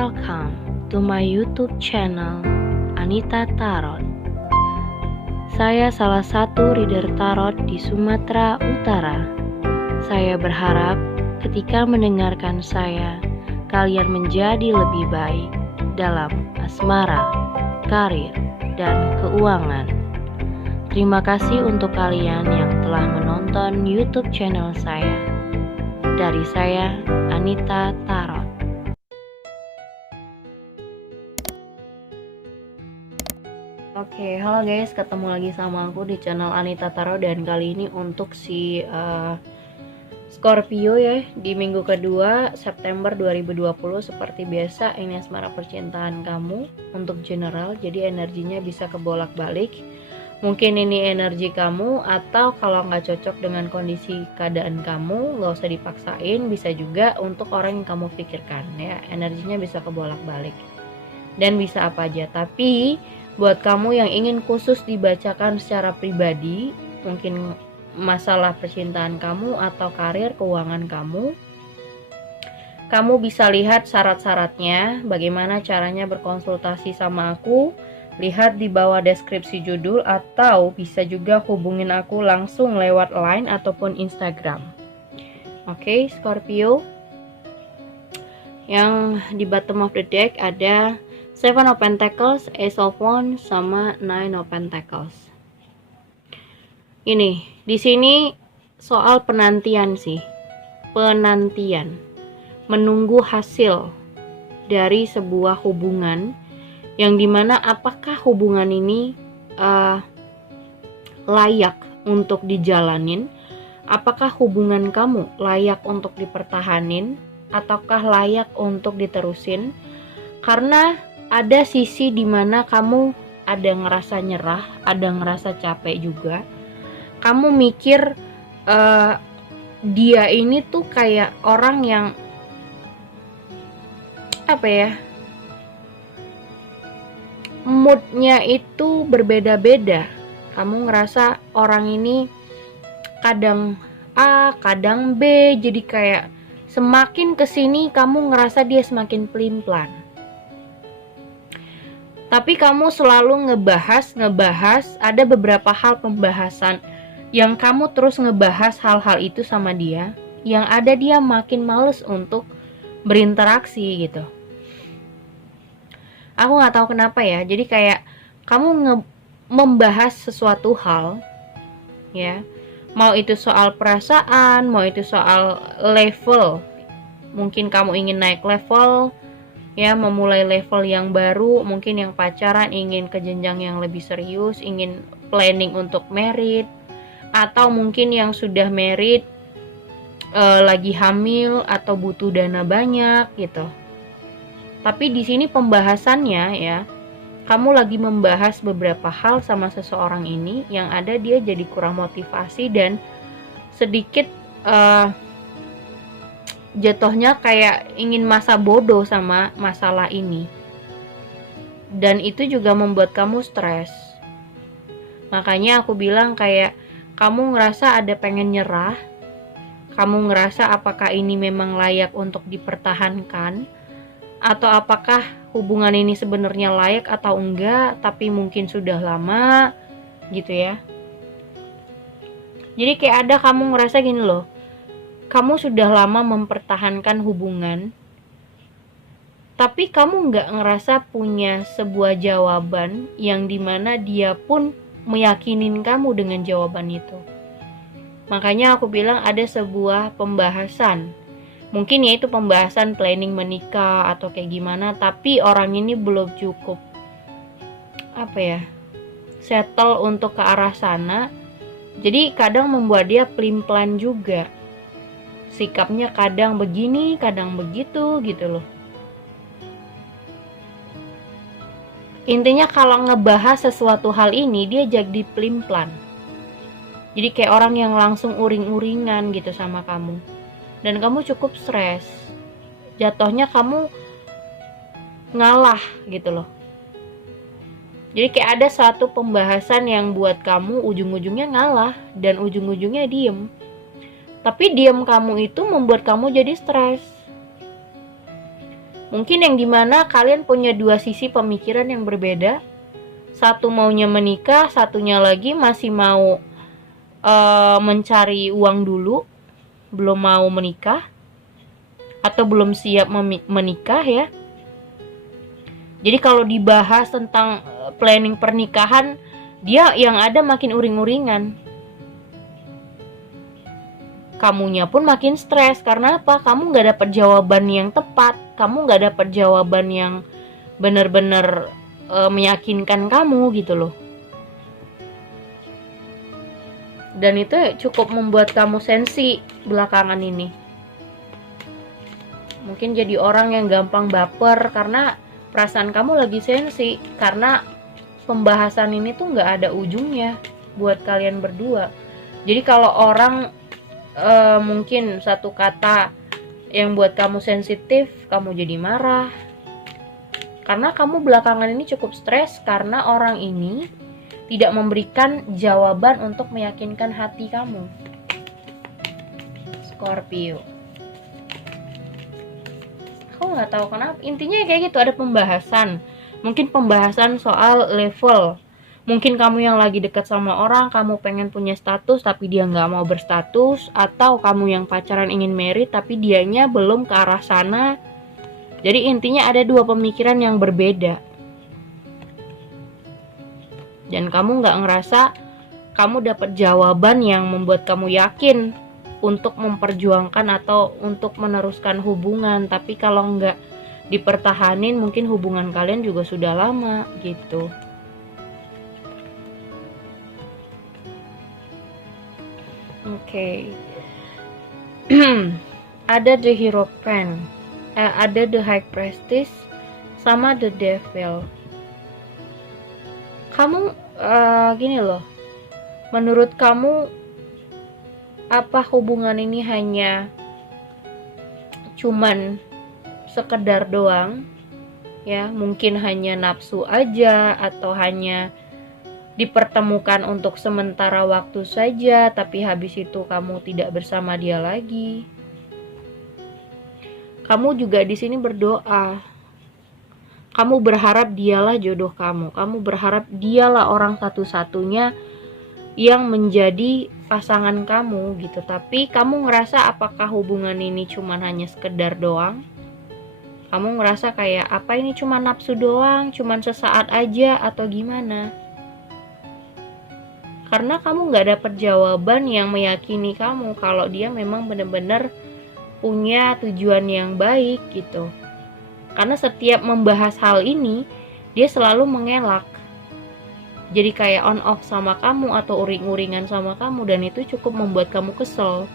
Welcome to my YouTube channel Anita Tarot. Saya salah satu reader tarot di Sumatera Utara. Saya berharap ketika mendengarkan saya, kalian menjadi lebih baik dalam asmara, karir, dan keuangan. Terima kasih untuk kalian yang telah menonton YouTube channel saya. Dari saya, Anita Tarot. Oke, halo guys, ketemu lagi sama aku di channel Anita Tarot. Dan kali ini untuk si Scorpio ya, di minggu kedua September 2020. Seperti biasa, ini asmara percintaan kamu untuk general, jadi energinya bisa kebolak-balik. Mungkin ini energi kamu, atau kalau nggak cocok dengan kondisi keadaan kamu, nggak usah dipaksain. Bisa juga untuk orang yang kamu pikirkan ya, energinya bisa kebolak-balik dan bisa apa aja. Tapi buat kamu yang ingin khusus dibacakan secara pribadi, mungkin masalah percintaan kamu atau karir, keuangan kamu bisa lihat syarat-syaratnya, bagaimana caranya berkonsultasi sama aku. Lihat di bawah deskripsi judul, atau bisa juga hubungin aku langsung lewat line ataupun Instagram. Oke, Scorpio. Yang di bottom of the deck ada Seven of Pentacles, Ace of Wands, sama Nine of Pentacles. Ini, di sini soal penantian sih. Penantian. Menunggu hasil dari sebuah hubungan, yang dimana apakah hubungan ini layak untuk dijalanin, apakah hubungan kamu layak untuk dipertahanin, ataukah layak untuk diterusin. Karena ada sisi dimana kamu ada ngerasa nyerah, ada ngerasa capek juga. Kamu mikir dia ini tuh kayak orang yang apa ya, moodnya itu berbeda-beda. Kamu ngerasa orang ini kadang A, kadang B, jadi kayak semakin kesini kamu ngerasa dia semakin pelin-pelan. Tapi kamu selalu ngebahas, ada beberapa hal pembahasan yang kamu terus ngebahas hal-hal itu sama dia, yang ada dia makin males untuk berinteraksi gitu. Aku nggak tahu kenapa ya, jadi kayak kamu membahas sesuatu hal, ya, mau itu soal perasaan, mau itu soal level, mungkin kamu ingin naik level, ya, memulai level yang baru, mungkin yang pacaran ingin ke jenjang yang lebih serius, ingin planning untuk married, atau mungkin yang sudah married lagi hamil atau butuh dana banyak gitu. Tapi di sini pembahasannya ya, kamu lagi membahas beberapa hal sama seseorang ini, yang ada dia jadi kurang motivasi dan sedikit jatuhnya kayak ingin masa bodoh sama masalah ini. Dan itu juga membuat kamu stres. Makanya aku bilang kayak kamu ngerasa ada pengen nyerah. Kamu ngerasa apakah ini memang layak untuk dipertahankan, atau apakah hubungan ini sebenarnya layak atau enggak, tapi mungkin sudah lama gitu ya. Jadi kayak ada kamu ngerasa gini loh, kamu sudah lama mempertahankan hubungan, tapi kamu nggak ngerasa punya sebuah jawaban yang dimana dia pun meyakinin kamu dengan jawaban itu. Makanya aku bilang ada sebuah pembahasan, mungkin yaitu pembahasan planning menikah atau kayak gimana, tapi orang ini belum cukup settle untuk ke arah sana. Jadi kadang membuat dia pelin-pelan juga. Sikapnya kadang begini, kadang begitu gitu loh. Intinya kalau ngebahas sesuatu hal ini, dia jadi pelin-pelan. Jadi kayak orang yang langsung uring-uringan gitu sama kamu. Dan kamu cukup stres. Jatuhnya kamu ngalah gitu loh. Jadi kayak ada suatu pembahasan yang buat kamu ujung-ujungnya ngalah dan ujung-ujungnya diem. Tapi diem kamu itu membuat kamu jadi stres. Mungkin yang dimana kalian punya dua sisi pemikiran yang berbeda. Satu maunya menikah, satunya lagi masih mau mencari uang dulu, belum mau menikah atau belum siap menikah ya. Jadi kalau dibahas tentang planning pernikahan, dia yang ada makin uring-uringan. Kamunya pun makin stres. Karena apa? Kamu gak dapat jawaban yang tepat. Kamu gak dapat jawaban yang benar-benar meyakinkan kamu gitu loh. Dan itu cukup membuat kamu sensi belakangan ini. Mungkin jadi orang yang gampang baper karena perasaan kamu lagi sensi. Karena pembahasan ini tuh gak ada ujungnya buat kalian berdua. Jadi kalau orang mungkin satu kata yang buat kamu sensitif, kamu jadi marah. Karena kamu belakangan ini cukup stres karena orang ini tidak memberikan jawaban untuk meyakinkan hati kamu. Scorpio. Aku nggak tahu kenapa. Intinya kayak gitu, ada pembahasan. Mungkin pembahasan soal level. Mungkin kamu yang lagi dekat sama orang, kamu pengen punya status tapi dia nggak mau berstatus. Atau kamu yang pacaran ingin married tapi dianya belum ke arah sana. Jadi intinya ada dua pemikiran yang berbeda. Dan kamu nggak ngerasa kamu dapat jawaban yang membuat kamu yakin untuk memperjuangkan atau untuk meneruskan hubungan. Tapi kalau nggak dipertahanin, mungkin hubungan kalian juga sudah lama gitu. Oke. Ada the Hierophant, ada the High Priestess, sama the Devil. Kamu gini loh, menurut kamu apa hubungan ini hanya cuman sekedar doang ya, mungkin hanya nafsu aja atau hanya dipertemukan untuk sementara waktu saja, tapi habis itu kamu tidak bersama dia lagi. Kamu juga di sini berdoa. Kamu berharap dialah jodoh kamu. Kamu berharap dialah orang satu-satunya yang menjadi pasangan kamu gitu. Tapi kamu ngerasa apakah hubungan ini cuma hanya sekedar doang? Kamu ngerasa kayak apa ini cuma nafsu doang, cuma sesaat aja atau gimana? Karena kamu gak dapat jawaban yang meyakini kamu kalau dia memang benar-benar punya tujuan yang baik gitu. Karena setiap membahas hal ini, dia selalu mengelak. Jadi kayak on off sama kamu atau uring-uringan sama kamu, dan itu cukup membuat kamu kesel.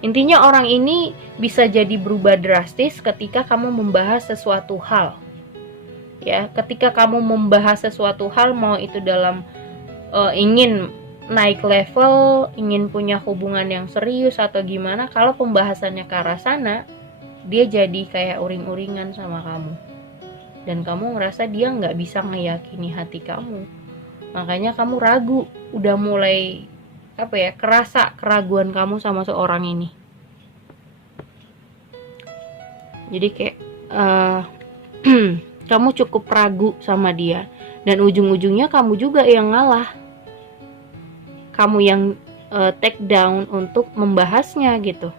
Intinya orang ini bisa jadi berubah drastis ketika kamu membahas sesuatu hal. Ya, ketika kamu membahas sesuatu hal, mau itu dalam ingin naik level, ingin punya hubungan yang serius atau gimana, kalau pembahasannya ke arah sana, dia jadi kayak uring-uringan sama kamu. Dan kamu ngerasa dia nggak bisa ngeyakini hati kamu. Makanya kamu ragu, udah mulai kerasa keraguan kamu sama seorang ini. Jadi kayak kamu cukup ragu sama dia, dan ujung-ujungnya kamu juga yang ngalah. Kamu yang take down untuk membahasnya gitu.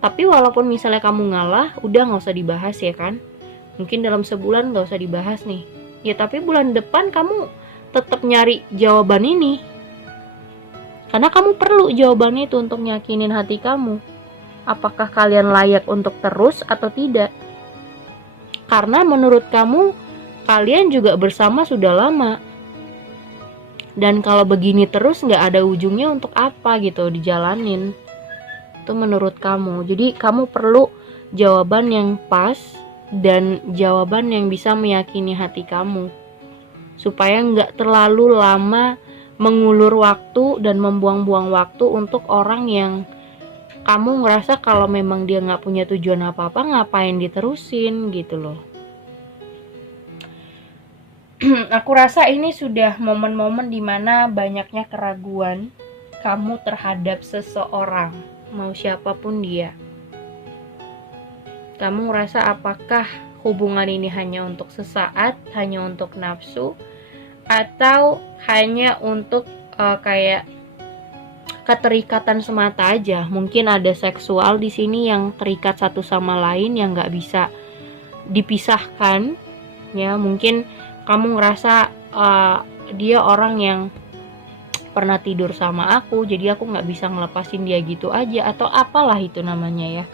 Tapi walaupun misalnya kamu ngalah, udah gak usah dibahas ya kan. Mungkin dalam sebulan gak usah dibahas nih. Ya tapi bulan depan kamu tetap nyari jawaban ini. Karena kamu perlu jawaban itu untuk nyakinin hati kamu. Apakah kalian layak untuk terus atau tidak? Karena menurut kamu, kalian juga bersama sudah lama. Dan kalau begini terus gak ada ujungnya, untuk apa gitu dijalanin. Itu menurut kamu. Jadi kamu perlu jawaban yang pas dan jawaban yang bisa meyakini hati kamu. Supaya gak terlalu lama mengulur waktu dan membuang-buang waktu untuk orang yang kamu ngerasa kalau memang dia gak punya tujuan apa-apa, ngapain diterusin gitu loh. Aku rasa ini sudah momen-momen dimana banyaknya keraguan kamu terhadap seseorang, mau siapapun dia. Kamu ngerasa apakah hubungan ini hanya untuk sesaat, hanya untuk nafsu, atau hanya untuk kayak keterikatan semata aja. Mungkin ada seksual di sini yang terikat satu sama lain yang nggak bisa dipisahkan, ya. Mungkin kamu ngerasa dia orang yang pernah tidur sama aku, jadi aku nggak bisa ngelepasin dia gitu aja, atau apalah itu namanya ya.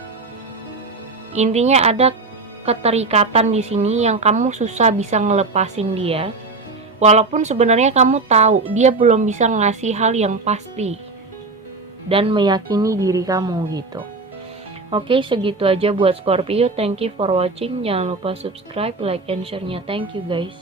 Intinya ada keterikatan di sini yang kamu susah bisa ngelepasin dia. Walaupun sebenarnya kamu tahu dia belum bisa ngasih hal yang pasti dan meyakini diri kamu gitu. Oke, segitu aja buat Scorpio. Thank you for watching. Jangan lupa subscribe, like, and share-nya. Thank you guys.